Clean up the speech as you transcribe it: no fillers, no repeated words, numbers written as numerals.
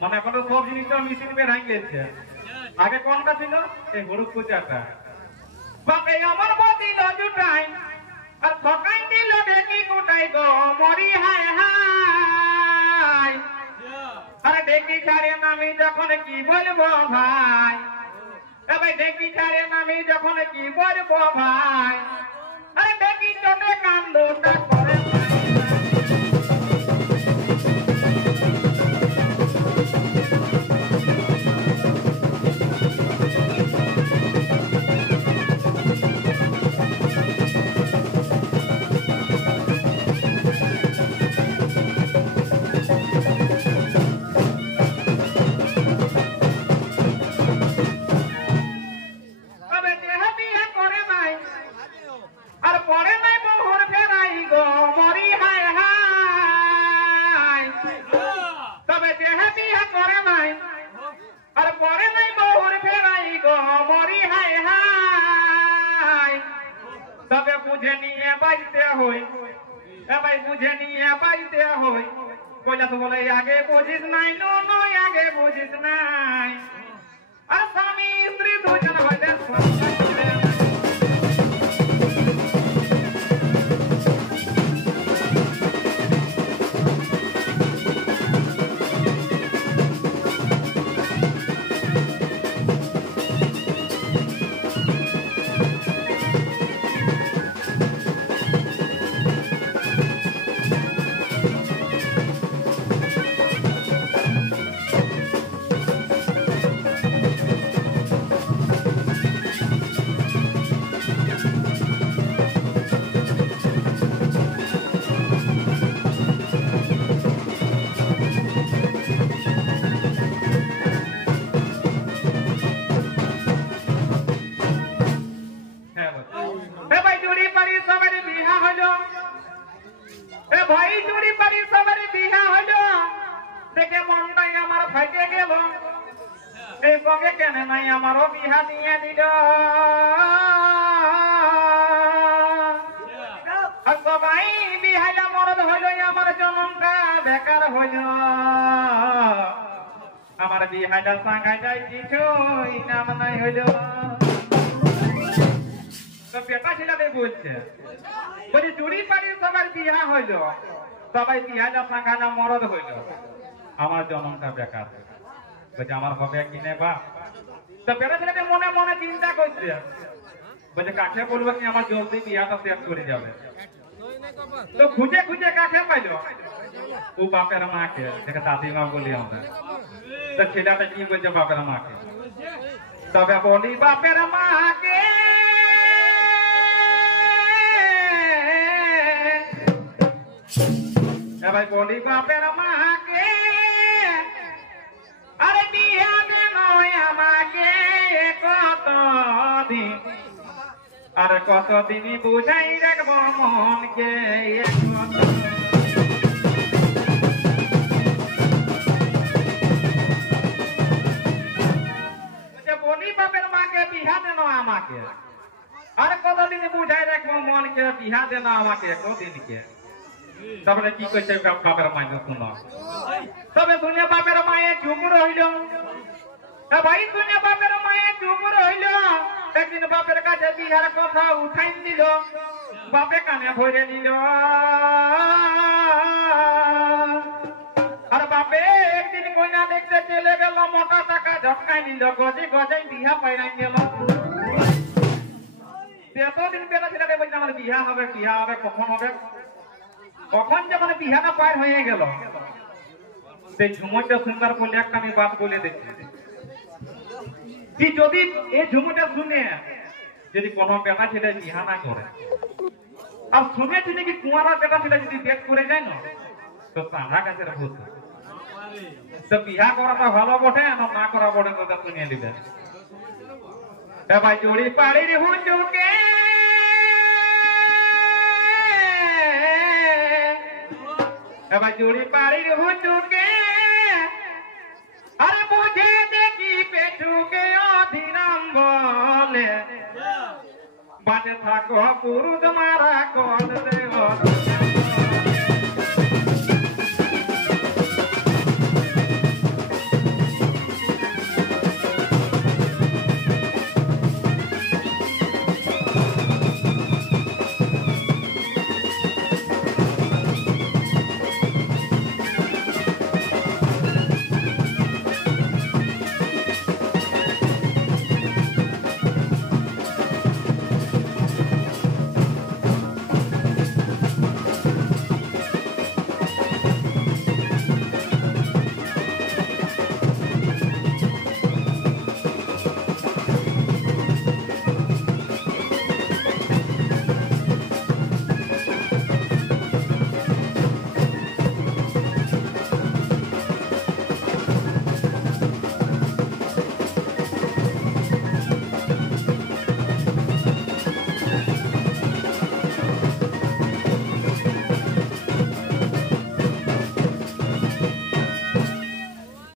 মানে এখন তো সব জিনিসটা মেশিন বের হয়ে গেছে। আগে কোনটা ছিল? এই হলুদ কুচাটা। বাপে আমার বদিল জুটাই আর সকাই দিল দেখি কুটাই গো মরি হায় হায়। আরে দেখি ছাড়ে নামি যখন কি বলবো ভাই, ভাই দেখি ছাড়ে নামি যখন কি বলবো ভাই, আরে দেখি চোটে কান্দটা করে বুঝে নিয়ে বাইতে হই, ভাই বুঝে নিয়ে বাইতে হই। কইলা তো বলে আগে বুঝিস নাই, নয় আগে বুঝিস নাই। আর স্বামী স্ত্রী দুজন হইলে ভাই চুরি পারি সবার বিহা হলো, দেখে মনটাই আমার ফাইটে গেল। এই বগে কেন নাই আমারও বিহা দিয়ে দিল। সবাই বিহাইলা মরদ হইল, আমার জনমটা বেকার হইল। আমার বিহাইলা সাঙ্গাই যাই কিছুই নাম নাই হইল। তো বেটা ছেলে বলছে, বলি চুরি পারি সবার বিহা হইল, সবাই বিহাইলা সাঙ্গাইলা মরদ হইল, আমার জনমটা বেকার হইল। বলছে আমার হবে কিনে বা। তো বেটা ছেলেকে মনে মনে চিন্তা করছে, বলছে কাকে বলবো কি আমার জলদি বিয়াটা শেষ করে যাবে। তো খুঁজে খুঁজে কাকে পাইল? ও বাপের মাকে, দেখে দাদিমা বলি আমরা। তো ছেলেটা কি বলছে বাপের মাকে? তবে বলি বাপের মাকে, ভাই বলি বাপের মাকে, আরে বিয়া দেন আমাকে কতদিন, আর কতদিনই বুঝাই রাখবো মনকে। বলি বাপের মাকে বিহা দেন আমাকে, আর কতদিন বুঝাই রাখবো মনকে, বিহা দেন আমাকে কদিনকে। তারপরে কি করছে বাপের মায়ের শুনো। তবে শুনে বাপের মায়ে চুপ রইল। ভাই শুনে বাপের মায়ে চুপ রইল। একদিন বাপের কাছে বিহার কথা উঠাই দিল, বাপে কানে ভরে নিল। আর বাপে একদিন কইনা দেখতে চলে গেল, মোটা টাকা ঝটকাই নিল, গজে গজাই বিহা পাইরাই গেল। এতদিন বেলা ছেলেকে বলছে আমার বিহা হবে, বিহা হবে, কখন হবে? কখন যখন বিহাটা পার হয়ে গেল, সেই ঝুমুরটা সুন্দর বলে একটা আমি বাদ বলে দেখছি, যদি এই ঝুমুরটা শুনে যদি কোনো বেটা ছেলে বিহা না করে, আর শুনেছি নাকি কুয়ারা বেটা ছেলে যদি পেট করে যায় না, তো সাঁড়া গাছের ভূত। তো বিহা করাটা ভালো বটে, না করা বটে তো শুনে দিবে। ভাই জড়ি পাড়ির হুজুকে, এবার জুড়ি পাড়ির হুজুকে, আরে বুঝে দেখি পেটুকে অধীরাম বলে, বাটে থাকো পুরুষ মারা কল দেব।